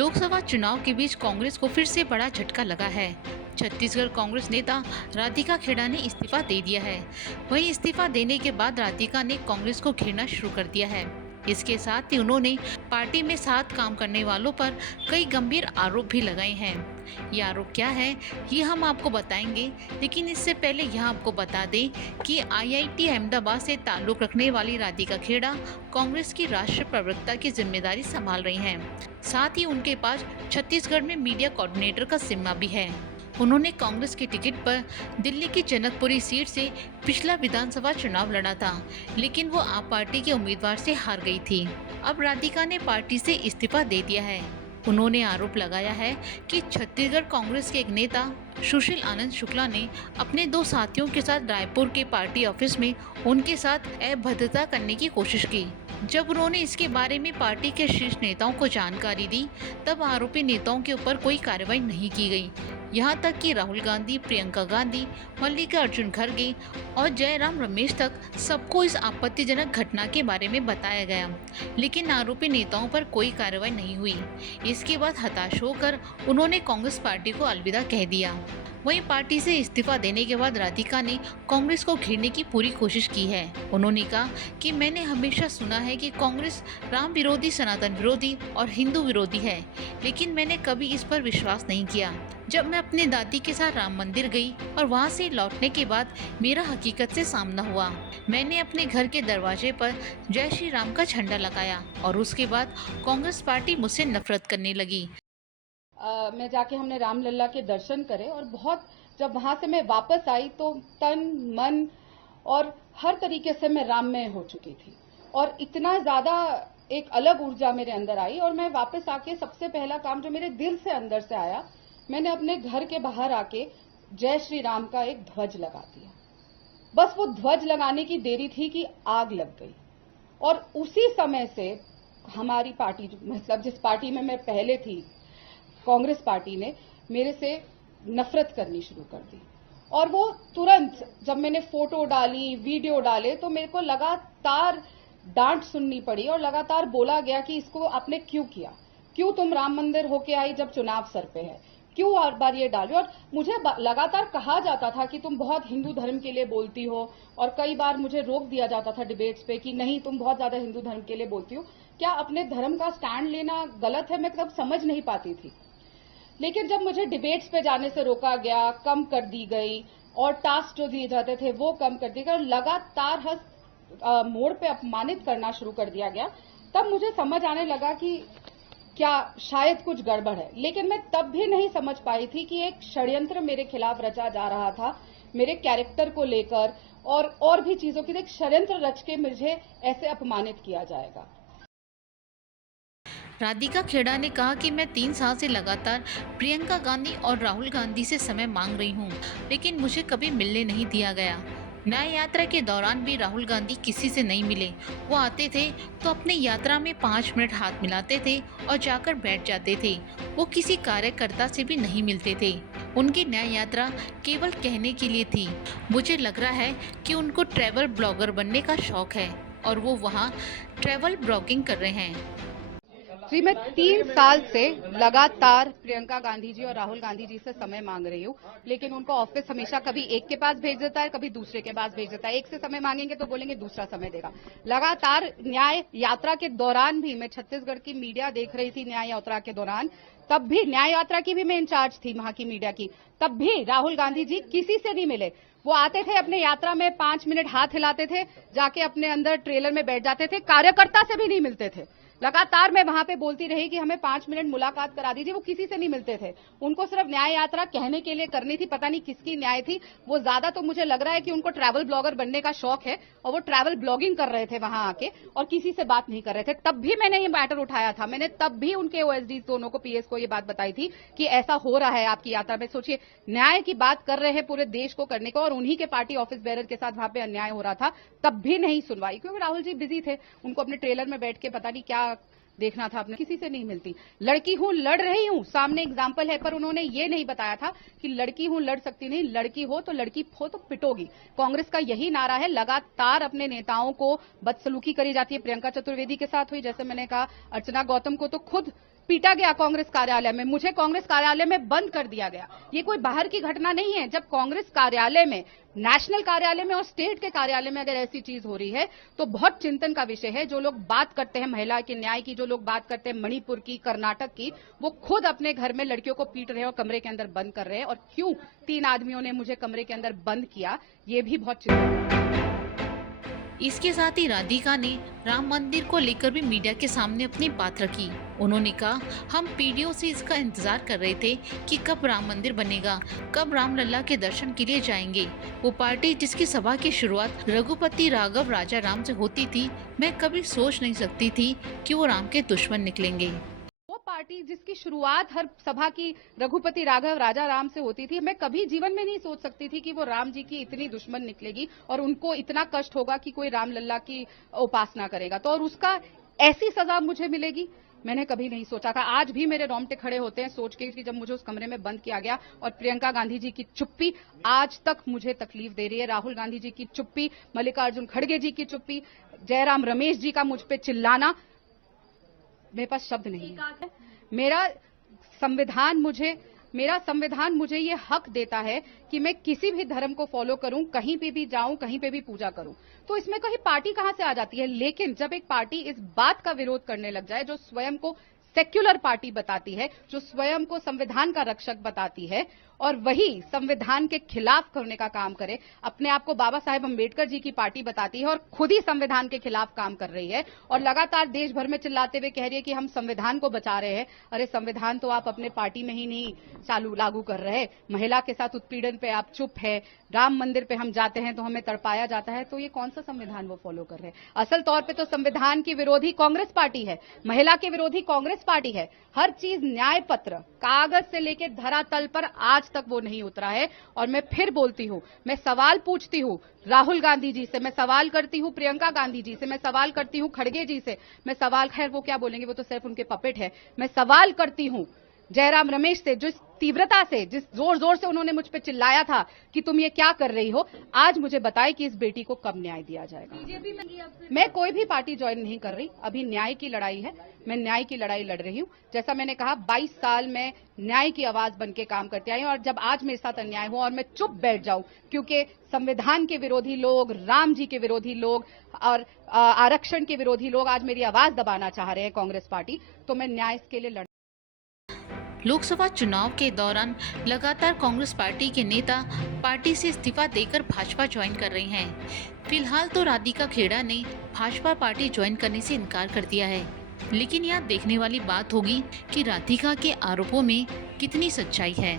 लोकसभा चुनाव के बीच कांग्रेस को फिर से बड़ा झटका लगा है। छत्तीसगढ़ कांग्रेस नेता राधिका खेड़ा ने इस्तीफा दे दिया है। वहीं इस्तीफा देने के बाद राधिका ने कांग्रेस को घेरना शुरू कर दिया है। इसके साथ ही उन्होंने पार्टी में साथ काम करने वालों पर कई गंभीर आरोप भी लगाए हैं। ये आरोप क्या है, ये हम आपको बताएंगे, लेकिन इससे पहले यहाँ आपको बता दें कि आईआईटी अहमदाबाद से ताल्लुक रखने वाली राधिका खेड़ा कांग्रेस की राष्ट्रीय प्रवक्ता की जिम्मेदारी संभाल रही हैं। साथ ही उनके पास छत्तीसगढ़ में मीडिया कोऑर्डिनेटर का जिम्मा भी है। उन्होंने कांग्रेस की टिकट पर दिल्ली की जनकपुरी सीट से पिछला विधानसभा चुनाव लड़ा था, लेकिन वो आप पार्टी के उम्मीदवार से हार गई थी। अब राधिका ने पार्टी से इस्तीफा दे दिया है। उन्होंने आरोप लगाया है कि छत्तीसगढ़ कांग्रेस के एक नेता सुशील आनंद शुक्ला ने अपने दो साथियों के साथ रायपुर के पार्टी ऑफिस में उनके साथ अभद्रता करने की कोशिश की। जब उन्होंने इसके बारे में पार्टी के शीर्ष नेताओं को जानकारी दी, तब आरोपी नेताओं के ऊपर कोई कार्रवाई नहीं की गई। यहाँ तक कि राहुल गांधी, प्रियंका गांधी, मल्लिकार्जुन खड़गे और जयराम रमेश तक सबको इस आपत्तिजनक घटना के बारे में बताया गया, लेकिन आरोपी नेताओं पर कोई कार्रवाई नहीं हुई। इसके बाद हताश होकर उन्होंने कांग्रेस पार्टी को अलविदा कह दिया। वहीं पार्टी से इस्तीफा देने के बाद राधिका ने कांग्रेस को घेरने की पूरी कोशिश की है। उन्होंने कहा कि मैंने हमेशा सुना है कि कांग्रेस राम विरोधी, सनातन विरोधी और हिंदू विरोधी है, लेकिन मैंने कभी इस पर विश्वास नहीं किया। जब मैं अपनी दादी के साथ राम मंदिर गई और वहां से लौटने के बाद मेरा हकीकत से सामना हुआ। मैंने अपने घर के दरवाजे पर जय श्री राम का झंडा लगाया और उसके बाद कांग्रेस पार्टी मुझसे नफरत करने लगी। मैं जाके हमने रामलला के दर्शन करे और बहुत जब वहां से मैं वापस आई तो तन मन और हर तरीके से मैं राममय हो चुकी थी और इतना ज्यादा एक अलग ऊर्जा मेरे अंदर आई। और मैं वापस आके सबसे पहला काम जो मेरे दिल से अंदर से आया, मैंने अपने घर के बाहर आके जय श्री राम का एक ध्वज लगा दिया। बस वो ध्वज लगाने की देरी थी कि आग लग गई। और उसी समय से हमारी पार्टी, मतलब जिस पार्टी में मैं पहले थी, कांग्रेस पार्टी ने मेरे से नफरत करनी शुरू कर दी। और वो तुरंत जब मैंने फोटो डाली, वीडियो डाले, तो मेरे को लगातार डांट सुननी पड़ी और लगातार बोला गया कि इसको आपने क्यों किया, क्यों तुम राम मंदिर होके आई जब चुनाव सर पे है, क्यों हर बार ये डाली। और मुझे लगातार कहा जाता था कि तुम बहुत हिंदू धर्म के लिए बोलती हो, और कई बार मुझे रोक दिया जाता था डिबेट्स पे कि नहीं, तुम बहुत ज्यादा हिंदू धर्म के लिए बोलती हो। क्या अपने धर्म का स्टैंड लेना गलत है? मैं तब समझ नहीं पाती थी। लेकिन जब मुझे डिबेट्स पे जाने से रोका गया, कम कर दी गई और टास्क जो दिए जाते थे वो कम कर दिए गए और लगातार हर मोड़ पे अपमानित करना शुरू कर दिया गया, तब मुझे समझ आने लगा कि क्या शायद कुछ गड़बड़ है। लेकिन मैं तब भी नहीं समझ पाई थी कि एक षड्यंत्र मेरे खिलाफ रचा जा रहा था, मेरे कैरेक्टर को लेकर और भी चीजों की। एक षड्यंत्र रच के मुझे ऐसे अपमानित किया जाएगा। राधिका खेड़ा ने कहा कि मैं 3 साल से लगातार प्रियंका गांधी और राहुल गांधी से समय मांग रही हूं, लेकिन मुझे कभी मिलने नहीं दिया गया। न्याय यात्रा के दौरान भी राहुल गांधी किसी से नहीं मिले। वो आते थे तो अपनी यात्रा में 5 मिनट हाथ मिलाते थे और जाकर बैठ जाते थे। वो किसी कार्यकर्ता से भी नहीं मिलते थे। उनकी न्याय यात्रा केवल कहने के लिए थी। मुझे लग रहा है कि उनको ट्रैवल ब्लॉगर बनने का शौक है और वो वहाँ ट्रैवल ब्लॉगिंग कर रहे हैं। जी, मैं 3 साल से लगातार प्रियंका गांधी जी और राहुल गांधी जी से समय मांग रही हूँ, लेकिन उनको ऑफिस हमेशा कभी एक के पास भेज देता है, कभी दूसरे के पास भेज देता है। एक से समय मांगेंगे तो बोलेंगे दूसरा समय देगा। लगातार न्याय यात्रा के दौरान भी मैं छत्तीसगढ़ की मीडिया देख रही थी। न्याय यात्रा के दौरान तब भी न्याय यात्रा की भी मैं इंचार्ज थी वहां की मीडिया की, तब भी राहुल गांधी जी किसी से नहीं मिले। वो आते थे अपने यात्रा में 5 मिनट हाथ हिलाते थे, जाके अपने अंदर ट्रेलर में बैठ जाते थे, कार्यकर्ता से भी नहीं मिलते थे। लगातार मैं वहां पे बोलती रही कि हमें 5 मिनट मुलाकात करा दीजिए, वो किसी से नहीं मिलते थे। उनको सिर्फ न्याय यात्रा कहने के लिए करनी थी, पता नहीं किसकी न्याय थी वो। ज्यादा तो मुझे लग रहा है कि उनको ट्रैवल ब्लॉगर बनने का शौक है और वो ट्रैवल ब्लॉगिंग कर रहे थे वहां आके और किसी से बात नहीं कर रहे थे। तब भी मैंने ये मैटर उठाया था, मैंने तब भी उनके ओएसडी दोनों को, पीएस को ये बात बताई थी कि ऐसा हो रहा है आपकी यात्रा में। सोचिए, न्याय की बात कर रहे हैं पूरे देश को करने को और उन्हीं के पार्टी ऑफिस बेरर के साथ वहां पे अन्याय हो रहा था, तब भी नहीं सुनवाई, क्योंकि राहुल जी बिजी थे। उनको अपने ट्रेलर में बैठ के पता नहीं क्या देखना था अपने। किसी से नहीं मिलती। लड़की हूं, लड़ रही हूं, सामने एग्जाम्पल है, पर उन्होंने ये नहीं बताया था कि लड़की हूं, लड़ सकती नहीं। लड़की हो तो लड़की हो तो पिटोगी। कांग्रेस का यही नारा है। लगातार अपने नेताओं को बदसलूकी करी जाती है। प्रियंका चतुर्वेदी के साथ हुई, जैसे मैंने कहा, अर्चना गौतम को तो खुद पीटा गया कांग्रेस कार्यालय में, मुझे कांग्रेस कार्यालय में बंद कर दिया गया। ये कोई बाहर की घटना नहीं है। जब कांग्रेस कार्यालय में, नेशनल कार्यालय में और स्टेट के कार्यालय में अगर ऐसी चीज हो रही है तो बहुत चिंतन का विषय है। जो लोग बात करते हैं महिला के न्याय की, जो लोग बात करते हैं मणिपुर की, कर्नाटक की, वो खुद अपने घर में लड़कियों को पीट रहे हैं और कमरे के अंदर बंद कर रहे हैं। और क्यों 3 आदमियों ने मुझे कमरे के अंदर बंद किया, ये भी बहुत चिंतन। इसके साथ ही राधिका ने राम मंदिर को लेकर भी मीडिया के सामने अपनी बात रखी। उन्होंने कहा, हम पीढ़ियों से इसका इंतजार कर रहे थे कि कब राम मंदिर बनेगा, कब रामलला के दर्शन के लिए जाएंगे। वो पार्टी जिसकी सभा की शुरुआत रघुपति राघव राजा राम से होती थी, मैं कभी सोच नहीं सकती थी कि वो राम के दुश्मन निकलेंगे। पार्टी जिसकी शुरुआत हर सभा की रघुपति राघव राजा राम से होती थी, मैं कभी जीवन में नहीं सोच सकती थी कि वो राम जी की इतनी दुश्मन निकलेगी और उनको इतना कष्ट होगा कि कोई रामलला की उपासना करेगा तो और उसका ऐसी सजा मुझे मिलेगी, मैंने कभी नहीं सोचा था। आज भी मेरे रोंगटे खड़े होते हैं सोच के कि जब मुझे उस कमरे में बंद किया गया और प्रियंका गांधी जी की चुप्पी आज तक मुझे तकलीफ दे रही है। राहुल गांधी जी की चुप्पी, मल्लिकार्जुन खड़गे जी की चुप्पी, जयराम रमेश जी का मुझ पर चिल्लाना, मेरे पास शब्द नहीं है। मेरा संविधान मुझे ये हक देता है कि मैं किसी भी धर्म को फॉलो करूं, कहीं पे भी जाऊं, कहीं पे भी पूजा करूं, तो इसमें कहीं पार्टी कहां से आ जाती है। लेकिन जब एक पार्टी इस बात का विरोध करने लग जाए, जो स्वयं को सेक्युलर पार्टी बताती है, जो स्वयं को संविधान का रक्षक बताती है और वही संविधान के खिलाफ करने का काम करे, अपने आप को बाबा साहेब अंबेडकर जी की पार्टी बताती है और खुद ही संविधान के खिलाफ काम कर रही है और लगातार देश भर में चिल्लाते हुए कह रही है कि हम संविधान को बचा रहे हैं। अरे संविधान तो आप अपने पार्टी में ही नहीं लागू कर रहे। महिला के साथ उत्पीड़न पे आप चुप है, राम मंदिर पे हम जाते हैं तो हमें तड़पाया जाता है, तो ये कौन सा संविधान वो फॉलो कर रहे हैं। असल तौर पे तो संविधान की विरोधी कांग्रेस पार्टी है, महिला के विरोधी कांग्रेस पार्टी है। हर चीज न्याय पत्र कागज से लेकर धरातल पर आज तक वो नहीं उतरा है। और मैं फिर बोलती हूं, मैं सवाल पूछती हूं राहुल गांधी जी से, मैं सवाल करती हूं प्रियंका गांधी जी से, मैं सवाल करती हूं खड़गे जी से, मैं सवाल, खैर वो क्या बोलेंगे, वो तो सिर्फ उनके पपेट है। मैं सवाल करती हूं जयराम रमेश से, जिस तीव्रता से, जिस जोर जोर से उन्होंने मुझ पे चिल्लाया था कि तुम ये क्या कर रही हो, आज मुझे बताएं कि इस बेटी को कब न्याय दिया जाएगा। मैं कोई भी पार्टी ज्वाइन नहीं कर रही, अभी न्याय की लड़ाई है, मैं न्याय की लड़ाई लड़ रही हूं। जैसा मैंने कहा 22 साल में न्याय की आवाज बन के काम करते आई हूं और जब आज मेरे साथ अन्याय हुआ और मैं चुप बैठ जाऊं क्योंकि संविधान के विरोधी लोग, राम जी के विरोधी लोग और आरक्षण के विरोधी लोग आज मेरी आवाज दबाना चाह रहे हैं कांग्रेस पार्टी, तो मैं न्याय के लिए लड़। लोकसभा चुनाव के दौरान लगातार कांग्रेस पार्टी के नेता पार्टी से इस्तीफा देकर भाजपा ज्वाइन कर रहे हैं। फिलहाल तो राधिका खेड़ा ने भाजपा पार्टी ज्वाइन करने से इनकार कर दिया है, लेकिन यहाँ देखने वाली बात होगी कि राधिका के आरोपों में कितनी सच्चाई है।